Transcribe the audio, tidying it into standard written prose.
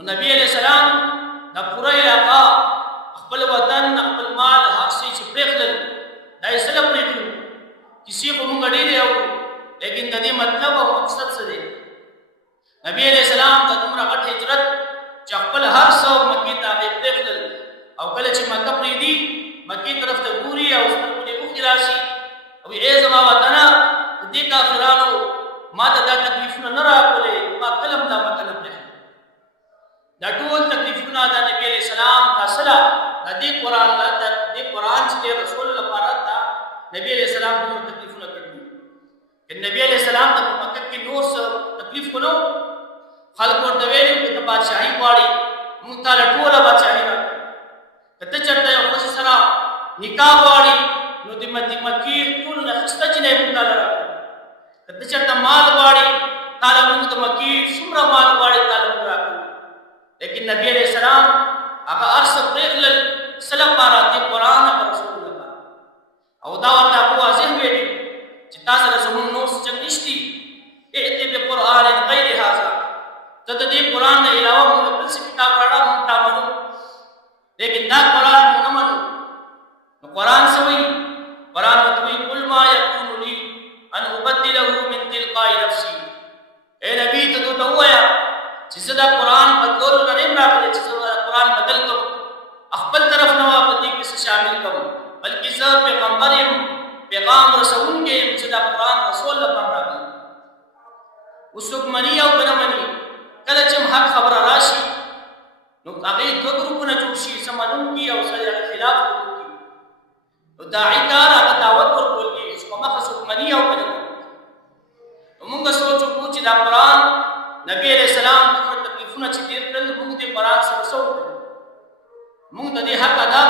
नबी अलैहि सलाम द पूरा इलाका खपल वतन खपल माल हक से प्रेखल दा इसला प्रेखल किसी को मुंगड़ी ले आओ लेकिन ददी मतलब और मकसद से दे नबी अलैहि सलाम द तुमरा गठ हिजरत चखपल हर सौ मक्की ताबे प्रेखल और कले च मक्का प्रीदी मक्की तरफ ते पूरी और उस पर मुझे मुखिराशी अब ए जमा वतना दी काफिरानो माता दा तकलीफ न नरा बोले मा कलम दा मतलब दा टोल तकलीफना दा नबी अलैहि सलाम का सला दी कुरान ला दी कुरान से रसूल लपारा था नबी अलैहि सलाम को तकलीफना करनी कि नबी अलैहि सलाम तक मक्का की नूर से तकलीफ को नो खल्क और दवेली के बादशाही वाड़ी मुताला टोला बादशाही रा कते चढ़ते हो खुश सरा निकाह वाड़ी नो दिमती मक्की टोल न खस्तजने मुताला रा कते चढ़ता माल वाड़ी ताला मुक्त मक्की सुमरा माल वाड़ी ताला मुरा लेकिन नबी अलैहि सलाम अगर अर्श प्रेखल सलम पारा दे कुरान और रसूल का और दावत अबू अज़ीम बेटी चिता से रसूल नोस जंगिश्ती एते बे कुरान गैर हाजा तद दे कुरान के अलावा मुझे कुछ किताब पढ़ा मुंता मनु लेकिन ना कुरान न मनु कुरान से वही कुरान में तुम्हें कुल मा यकुनु ली अन उबद्दिलहु मिन तिलकाई नफ्सी ए नबी तो हुआ जिसदा कुरान बदल नहीं राखले जिसदा कुरान बदल को अखबल तरफ नवा बदी के शामिल करो बल्कि सब पैगाम रसूल के जिसदा कुरान रसूल पर राखले उसुक मनी और बनमनी कल जम हक खबर राशि नो आगे दो ग्रुप न जोशी समनुन की और सजा खिलाफ की तो दाई का दावत पर बोल के इसको मखसुक मनी और बनमनी मुंगा सोचो पूछ दा कुरान नबी अलैहि सलाम तकलीफना चितिर कल मुंग दे कुरान से सो मुंग दे हक अदा